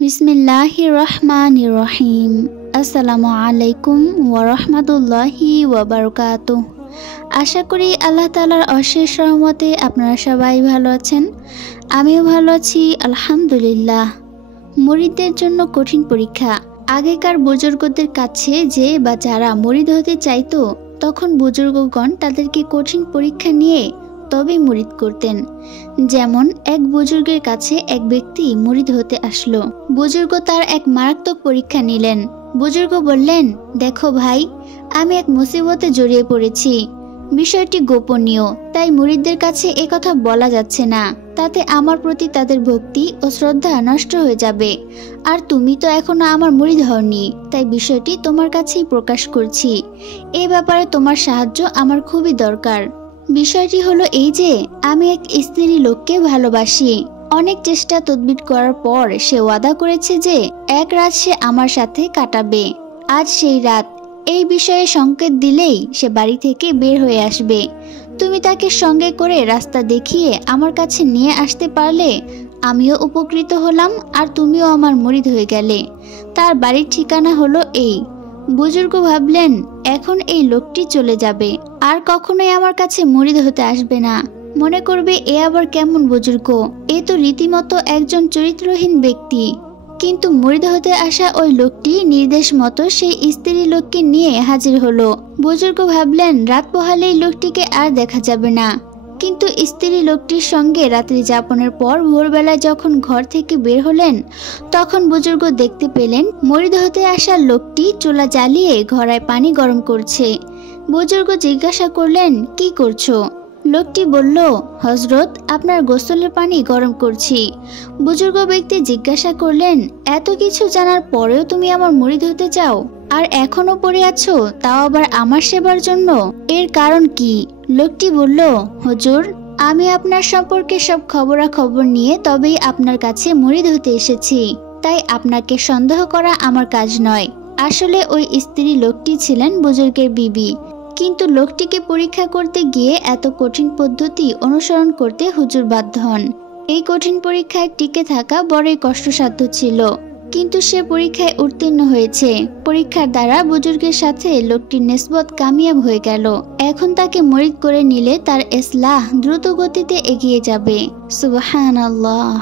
বিসমিল্লাহির রহমানির রহিম। আসসালামু আলাইকুম ওয়া রাহমাতুল্লাহি ওয়া বারাকাতুহু। আশা করি আল্লাহ তাআলার অশেষ রহমতে আপনারা সবাই ভালো আছেন। আমিও ভালো আছি আলহামদুলিল্লাহ। মুরিদদের জন্য কঠিন পরীক্ষা। আগেকার বুজুর্গদের কাছে যে বা যারা মুরিদ হতে চাইতো, তখন বুজুর্গগণ তাদেরকে কঠিন পরীক্ষা নিয়ে তবে মুরিদ করতেন। যেমন এক বুজুর্গের কাছে এক ব্যক্তি মুরিদ হতে আসলো। বুজুর্গ তার এক মারাত্মক পরীক্ষা নিলেন। বুজুর্গ বললেন, দেখো ভাই, আমি এক মুসিবতে জড়িয়ে পড়েছি। বিষয়টি গোপনীয়, তাই মুরিদদের কাছে একথা বলা যাচ্ছে না। তাতে আমার প্রতি তাদের ভক্তি ও শ্রদ্ধা নষ্ট হয়ে যাবে। আর তুমি তো এখনো আমার মুরিদ হওনি, তাই বিষয়টি তোমার কাছেই প্রকাশ করছি। এ ব্যাপারে তোমার সাহায্য আমার খুবই দরকার। বিষয়টি হলো এই যে, আমি এক স্ত্রী লোককে ভালোবাসি। অনেক চেষ্টা তদবির করার পর সে ওয়াদা করেছে যে এক রাত সে আমার সাথে কাটাবে। আজ সেই রাত। এই বিষয়ে সংকেত দিলেই সে বাড়ি থেকে বের হয়ে আসবে। তুমি তাকে সঙ্গে করে রাস্তা দেখিয়ে আমার কাছে নিয়ে আসতে পারলে আমিও উপকৃত হলাম, আর তুমিও আমার মুরিদ হয়ে গেলে। তার বাড়ির ঠিকানা হলো এই। বুজুর্গ ভাবলেন, এখন এই লোকটি চলে যাবে, আর কখনোই আমার কাছে মুরিদ হতে আসবে না। মনে করবে, এ আবার কেমন বুজুর্গ, এ তো রীতিমতো একজন চরিত্রহীন ব্যক্তি। কিন্তু মুরিদ হতে আসা ওই লোকটি নির্দেশ মতো সেই স্ত্রী লোককে নিয়ে হাজির হলো। বুজুর্গ ভাবলেন, রাত পোহালেই লোকটিকে আর দেখা যাবে না। কিন্তু স্ত্রী লোকটির সঙ্গে রাত্রি যাপনের পর ভোরবেলায় যখন ঘর থেকে বের হলেন, তখন বুজুর্গ দেখতে পেলেন মুরিদ হতে আসা লোকটি চুলা জ্বালিয়ে ঘড়ায় পানি গরম করছে। বুজুর্গ জিজ্ঞাসা করলেন, কি করছো? লোকটি বলল, হযরত, আপনার গোসলের পানি গরম করছি। বুজুর্গ ব্যক্তি জিজ্ঞাসা করলেন, এত কিছু জানার পরেও তুমি আমার মুরিদ হতে চাও, আর এখনো পড়ে আছো, তাও আবার আমার সেবার জন্য? এর কারণ কি? লোকটি বলল, হুজুর, আমি আপনার সম্পর্কে সব খবরাখবর নিয়ে তবেই আপনার কাছে মুরিদ হতে এসেছি। তাই আপনাকে সন্দেহ করা আমার কাজ নয়। আসলে ওই স্ত্রী লোকটি ছিলেন বুজুর্গের বিবি। কিন্তু লোকটিকে পরীক্ষা করতে গিয়ে এত কঠিন পদ্ধতি অনুসরণ করতে হুজুর বাধ্য হন। এই কঠিন পরীক্ষায় টিকে থাকা বড়ই কষ্টসাধ্য ছিল, কিন্তু সে পরীক্ষায় উত্তীর্ণ হয়েছে। পরীক্ষার দ্বারা বুজুর্গের সাথে লোকটির নিসবত কামিয়াব হয়ে গেল। এখন তাকে মুরিদ করে নিলে তার ইসলাহ দ্রুত গতিতে এগিয়ে যাবে। সুবহানাল্লাহ।